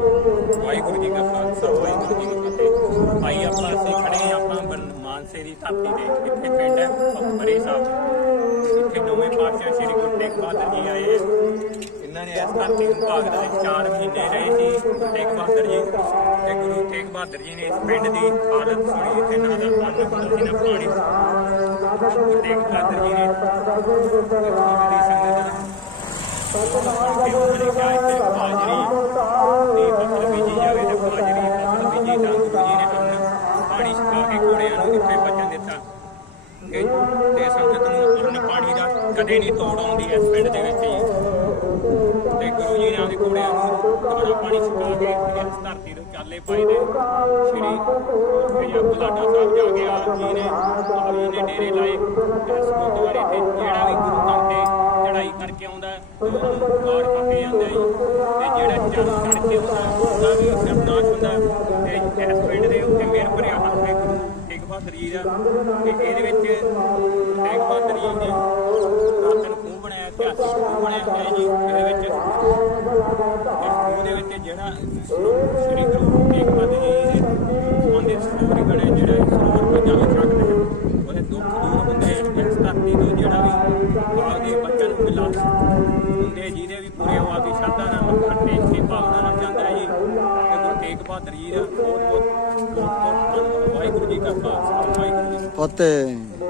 ਵਾਹਿਗੁਰੂ ਜੀ ਕਾ ਖਾਲਸਾ, ਵਾਹਿਗੁਰੂ ਜੀ ਕੀ ਫਤਿਹ। ਭਾਈ, ਆਪਾਂ ਅਸੀਂ ਖੜੇ ਆਪਾਂ ਮਾਨਸੇ ਦੀ ਧਰਤੀ ਤੇ, ਇੱਥੇ ਪਿੰਡ ਹੈ ਫਕਬਰੇ ਸਾਹਿਬ। ਇੱਥੇ ਨੌਵੇਂ ਪਾਤਸ਼ਾਹ ਸ੍ਰੀ ਗੁਰੂ ਤੇਗ ਬਹਾਦਰ ਜੀ ਆਏ ਇਹਨਾਂ ਨੇ ਇਸ ਧਰਤੀ ਨੂੰ ਭਾਗਦਾ 4 ਮਹੀਨੇ ਰਹੇ ਸੀ ਗੁਰੂ ਤੇਗ ਬਹਾਦਰ ਜੀ। ਤੇ ਗੁਰੂ ਤੇਗ ਬਹਾਦਰ ਜੀ ਨੇ ਇਸ ਪਿੰਡ ਦੀ ਹਾਲਤ ਸੁਣੀ ਤੇ ਇਹਨਾਂ ਦਾ ਅੰਨ ਪਾਣੀ ਗੁਰੂ ਤੇਗ ਬਹਾਦਰ ਜੀ ਨੇ ਕਦੇ ਨਹੀਂ ਤੋੜ ਆਉਂਦੀ ਇਸ ਪਿੰਡ ਦੇ ਵਿੱਚ ਜੀ ਤੇ ਗੁਰੂ ਜੀ ਨੇ ਆਪਦੇ ਘੋੜਿਆਂ ਨੂੰ ਦਾਣਾ ਪਾਣੀ ਛਕਾ ਕੇ ਇਸ ਧਰਤੀ ਤੋਂ ਚਾਲੇ ਪਾਏ ਨੇ ਸ਼੍ਰੀ ਵਿਜੇ ਬੁਲਾਡਾ ਸਾਹਿਬ ਜਾ ਕੇ ਆਪ ਜੀ ਨੇ ਆਪ ਜੀ ਨੇ ਡੇਰੇ ਲਾਏ ਇਸ ਗੁਰਦੁਆਰੇ ਤੇ ਜਿਹੜਾ ਵੀ ਗੁਰੂ ਘਰ ਆਉਂਦਾ ਹੈ, ਉਹਨੂੰ ਗਾੜ ਖਾਕੇ ਜਾਂਦਾ ਹੈ ਜੀ। ਤੇ ਜਿਹੜਾ ਚੜ ਚੜ ਕੇ ਆਉਂਦਾ ਉਹਦਾ ਵੀ ਸਰਨਾਸ਼ ਹੁੰਦਾ ਹੈ। ਤੇ ਇਸ ਪਿੰਡ ਦੇ ਉੱਤੇ ਮਿਹਰ ਭਰਿਆ ਹੱਥ ਹੈ ਗੁਰੂ ਤੇਗ ਬਹਾਦਰ ਜੀ ਦਾ ਤੇ ਇਹਦੇ ਵਿੱਚ ਤੇਗ ਬਹਾਦਰ ਜੀ ਨੇ ਰਾਤਨ ਖੂਹ ਬਣਾਇਆ ਇਤਿਹਾਸਿਕ ਖੂਹ ਬਣਾਇਆ ਹੋਇਆ ਜੀ ਇਹਦੇ ਵਿੱਚ ਇਸ ਖੂਹ ਦੇ ਵਿੱਚ ਜਿਹੜਾ ਸ੍ਰੀ ਗੁਰੂ ਤੇਗ ਬਹਾਦਰ ਜੀ ਦੇ ਸੰਬੰਧਿਤ ਸਰੋਵਰ ਬਣਿਆ ਜਿਹੜਾ ਇਸ ਸਰੋਵਰ ਵਿੱਚ ਜਾ ਸਕਦੇ ਹਨ ਉਹਦੇ ਦੁੱਖ ਦੂਰ ਹੁੰਦੇ ਆ ਇਸ ਧਰਤੀ ਤੋਂ ਜਿਹੜਾ ਵੀ ਬਾਗ ਦੇ ਬੱਚਨ ਮਿਲਾ ਹੁੰਦੇ ਜਿਹਦੇ ਵੀ ਪੂਰੇ ਹੋ ਆਪਦੀ ਸ਼ਰਧਾ ਨਾਲ ਮੱਥਾ ਟੇਕ ਕੇ ਭਾਵਨਾ ਨਾਲ ਜਾਂਦਾ ਹੈ ਜੀ, ਤੇ ਗੁਰੂ ਤੇਗ ਬਹਾਦਰ ਜੀ ਦਾ ਬਹੁਤ ਬਹੁਤ ਬਹੁਤ ਬਹੁਤ ਧੰਨਵਾਦ ਵਾਹਿਗੁਰੂ ਜੀ ਕਾ ਖਾਲਸਾ, ਵਾਹਿਗੁਰੂ ਜੀ ਕੀ ਫਤਿਹ।